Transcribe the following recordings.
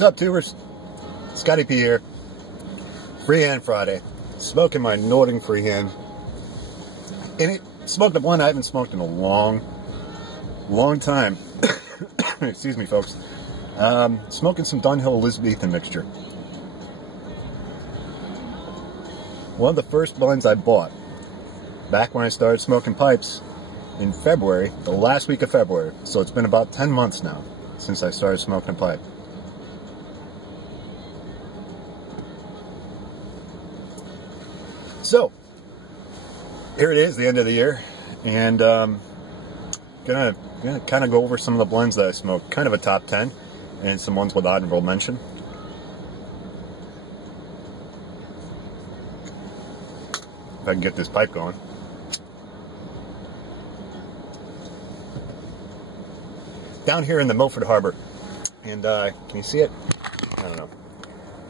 What's up, tubers? Scotty P here. Freehand Friday. Smoking my Northern Freehand. And it smoked a blend I haven't smoked in a long time. Excuse me, folks. Smoking some Dunhill Elizabethan mixture. One of the first blends I bought back when I started smoking pipes in February, the last week of February. So it's been about 10 months now since I started smoking a pipe. So, here it is, the end of the year, and gonna kind of go over some of the blends that I smoked, kind of a top 10, and some ones with honorable mention. If I can get this pipe going. Down here in the Milford Harbor, and can you see it? I don't know,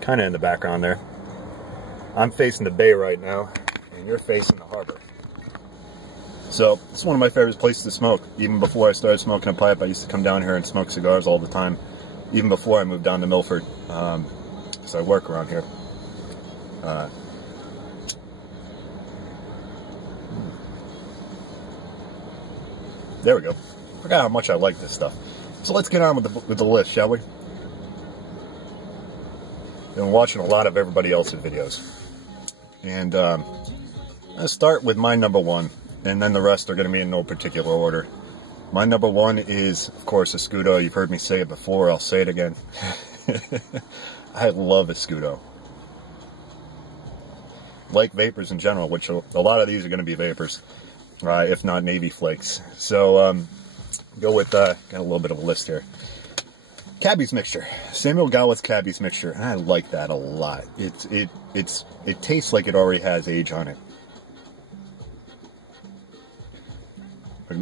kind of in the background there. I'm facing the bay right now, and you're facing the harbor. So, it's one of my favorite places to smoke. Even before I started smoking a pipe, I used to come down here and smoke cigars all the time. Even before I moved down to Milford, because I work around here. There we go. Forgot how much I like this stuff. So let's get on with the list, shall we? Been watching a lot of everybody else's videos. And let's start with my number one, and then the rest are going to be in no particular order. My number one is, of course, Escudo. You've heard me say it before, I'll say it again. I love Escudo. Like vapors in general, which a lot of these are going to be vapors, if not Navy Flakes. So, go with, got a little bit of a list here. Cabby's mixture, Samuel Gawith's Cabby's mixture, and I like that a lot. It tastes like it already has age on it.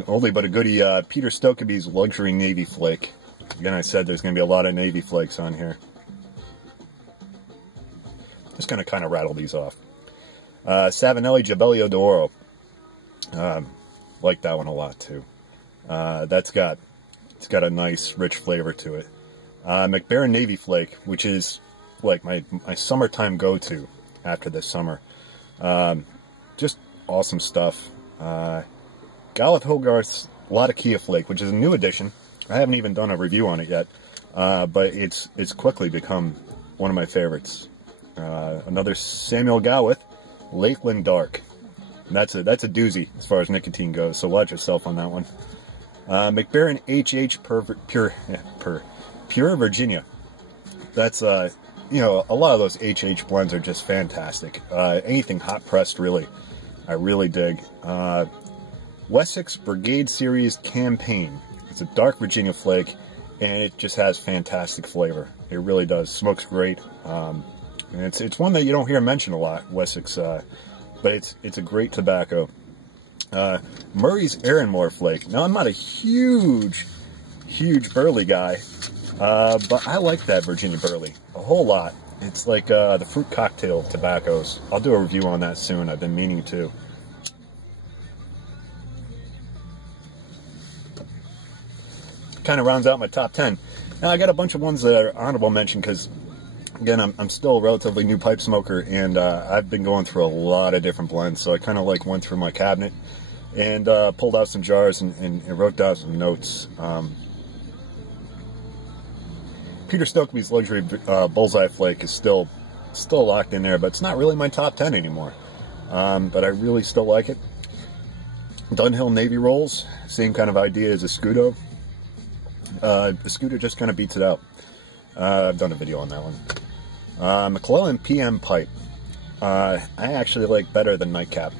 Only but a goodie, Peter Stokkebye's Luxury Navy Flake. Again, I said there's going to be a lot of Navy Flakes on here. Just going to kind of rattle these off. Savinelli Gabello d'Oro. Like that one a lot too. It's got a nice, rich flavor to it. McBaron Navy Flake, which is like my summertime go-to after this summer. Just awesome stuff. Gawith Hogarth's Latakia Flake, which is a new addition. I haven't even done a review on it yet, but it's quickly become one of my favorites. Another Samuel Gawith, Lakeland Dark. And that's a doozy as far as nicotine goes, so watch yourself on that one. McBaron HH Pure Virginia. That's, you know, a lot of those HH blends are just fantastic. Anything hot pressed, really, I really dig. Wessex Brigade Series Campaign. It's a dark Virginia flake, and it just has fantastic flavor. It really does. Smokes great. And it's one that you don't hear mentioned a lot, Wessex, but it's a great tobacco. Murray's Aaronmore Flake. Now, I'm not a huge burley guy, but I like that Virginia burley a whole lot. It's like the fruit cocktail tobaccos. I'll do a review on that soon. I've been meaning to. Kind of rounds out my top 10. Now, I got a bunch of ones that are honorable mention because, again, I'm still a relatively new pipe smoker, and I've been going through a lot of different blends, so I kind of like went through my cabinet and pulled out some jars and wrote down some notes. Peter Stokkebye's Luxury Bullseye Flake is still locked in there, but it's not really my top 10 anymore. But I really still like it. Dunhill Navy Rolls, same kind of idea as Escudo. Escudo just kind of beats it out. I've done a video on that one. McClellan PM Pipe. I actually like better than Nightcap.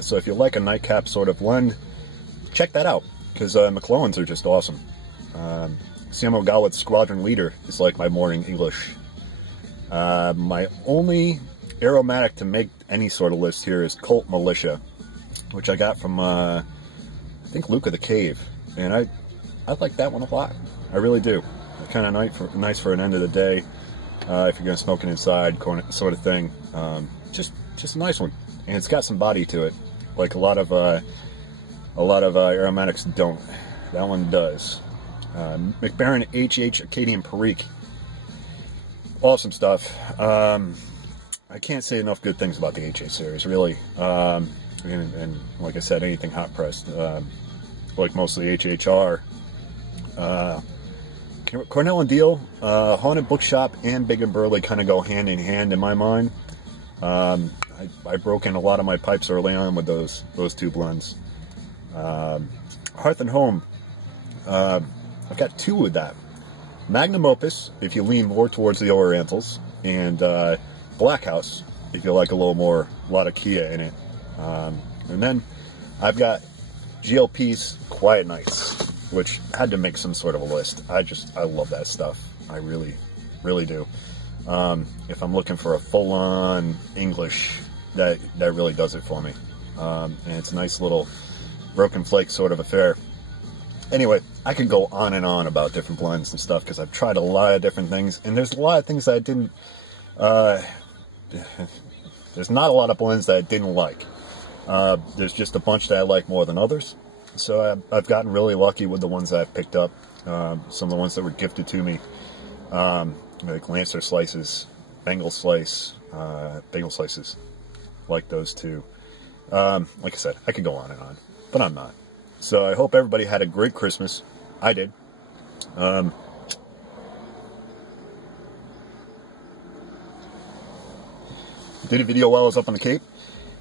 So if you like a Nightcap sort of blend, check that out, because McClellans are just awesome. Samuel Gawith's Squadron Leader is like my morning English. My only aromatic to make any sort of list here is Colt Militia, which I got from, I think, Luke of the Cave. And I like that one a lot. I really do. Kind of nice for an end of the day, if you're going to smoke it inside, sort of thing. Just a nice one. And it's got some body to it, like a lot of aromatics don't. That one does. McBaron HH Acadian Perique. awesome stuff. I can't say enough good things about the HA series, really. And like I said, anything hot pressed, like mostly HHR. Cornell and Deal, Haunted Bookshop and Big and Burley kind of go hand in hand in my mind. I broke in a lot of my pipes early on with those two blends. Hearth and Home, I've got two with that. Magnum Opus, if you lean more towards the Orientals, and Black House, if you like a lot of Kia in it. And then I've got GLP's Quiet Nights, which had to make some sort of a list. I love that stuff. I really, really do. If I'm looking for a full-on English, that really does it for me. And it's a nice little broken flake sort of affair. Anyway, I could go on and on about different blends and stuff because I've tried a lot of different things, and there's a lot of things that I didn't. There's not a lot of blends that I didn't like. There's just a bunch that I like more than others. So I've gotten really lucky with the ones that I've picked up. Some of the ones that were gifted to me, like Lancer Slices, Bengal Slices, like those two. Like I said, I could go on and on, but I'm not. So I hope everybody had a great Christmas. I did. Did a video while I was up on the Cape.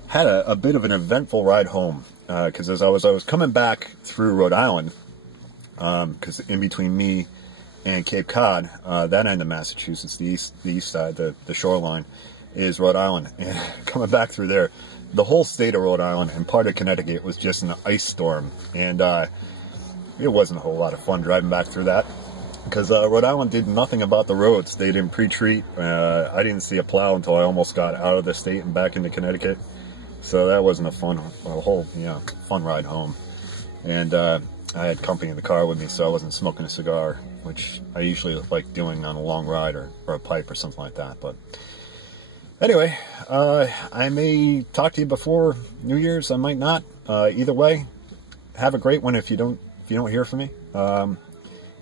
Had a bit of an eventful ride home, because as I was coming back through Rhode Island, because in between me and Cape Cod, that end of Massachusetts, the east side, the shoreline, is Rhode Island. And coming back through there, the whole state of Rhode Island and part of Connecticut was just an ice storm, and it wasn't a whole lot of fun driving back through that, because Rhode Island did nothing about the roads. They didn't pre-treat. I didn't see a plow until I almost got out of the state and back into Connecticut. So that wasn't a fun ride home. And I had company in the car with me, so I wasn't smoking a cigar, which I usually like doing on a long ride, or a pipe or something like that. But anyway, I may talk to you before New Year's. I might not. Either way, have a great one if you don't hear from me.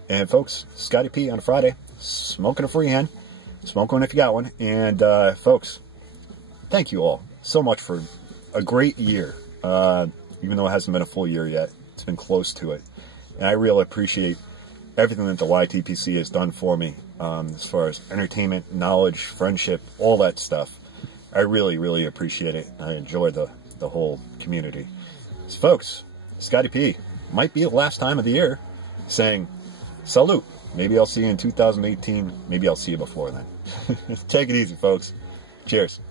And folks, Scotty P on a Friday, smoking a freehand. Smoke one if you got one. And folks, thank you all so much for a great year. Even though it hasn't been a full year yet, it's been close to it. And I really appreciate everything that the YTPC has done for me, as far as entertainment, knowledge, friendship, all that stuff. I really, really appreciate it. I enjoy the whole community. So folks, Scotty P, might be the last time of the year saying salute. Maybe I'll see you in 2018. Maybe I'll see you before then. Take it easy, folks. Cheers.